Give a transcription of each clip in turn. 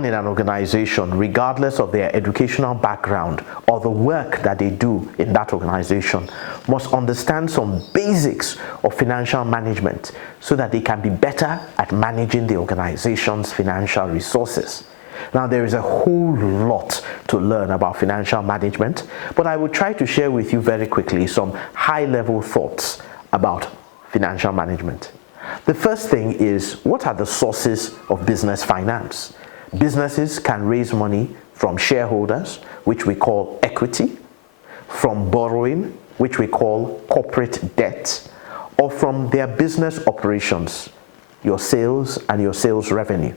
Everyone in an organization, regardless of their educational background or the work that they do in that organization, must understand some basics of financial management so that they can be better at managing the organization's financial resources. Now, there is a whole lot to learn about financial management, but I will try to share with you very quickly some high-level thoughts about financial management. The first thing is, what are the sources of business finance? Businesses can raise money from shareholders, which we call equity, from borrowing, which we call corporate debt, or from their business operations, your sales and your sales revenue.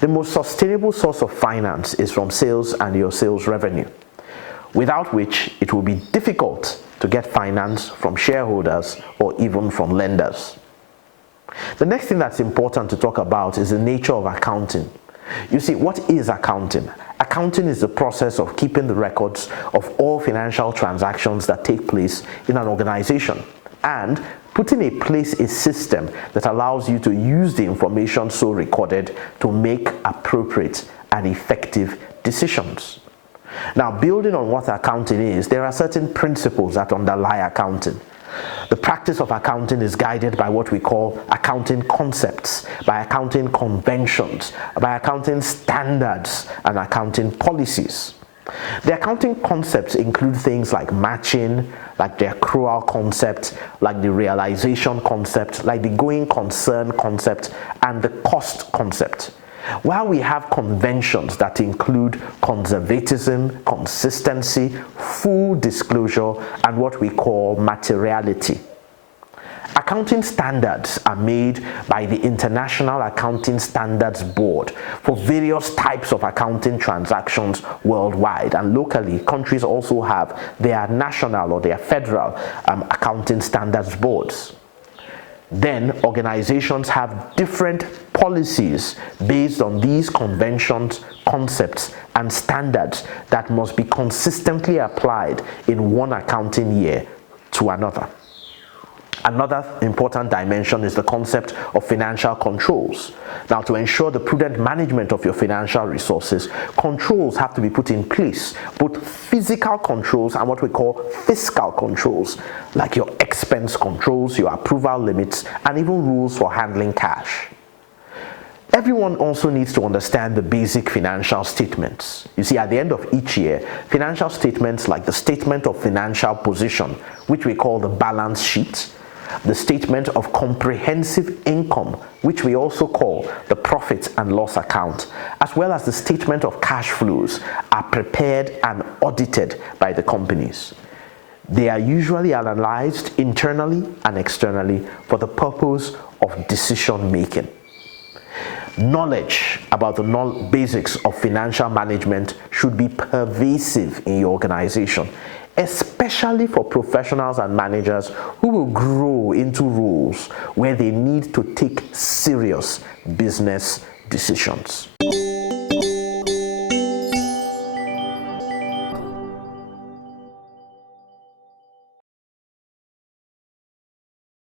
The most sustainable source of finance is from sales and your sales revenue, without which it will be difficult to get finance from shareholders or even from lenders. The next thing that's important to talk about is the nature of accounting. You see, what is accounting? Accounting is the process of keeping the records of all financial transactions that take place in an organization and putting in place a system that allows you to use the information so recorded to make appropriate and effective decisions. Now, building on what accounting is, there are certain principles that underlie accounting. The practice of accounting is guided by what we call accounting concepts, by accounting conventions, by accounting standards, and accounting policies. The accounting concepts include things like matching, like the accrual concept, like the realization concept, like the going concern concept, and the cost concept. While we have conventions that include conservatism, consistency, full disclosure, and what we call materiality. Accounting standards are made by the International Accounting Standards Board for various types of accounting transactions worldwide, and locally, countries also have their national or their federal accounting standards boards. Then organizations have different policies based on these conventions, concepts, and standards that must be consistently applied in one accounting year to another. Another important dimension is the concept of financial controls. Now, to ensure the prudent management of your financial resources, controls have to be put in place, both physical controls and what we call fiscal controls, like your expense controls, your approval limits, and even rules for handling cash. Everyone also needs to understand the basic financial statements. You see, at the end of each year, financial statements like the statement of financial position, which we call the balance sheet, the statement of comprehensive income, which we also call the profit and loss account, as well as the statement of cash flows, are prepared and audited by the companies. They are usually analyzed internally and externally for the purpose of decision making. Knowledge about the basics of financial management should be pervasive in your organization, especially for professionals and managers who will grow into roles where they need to take serious business decisions.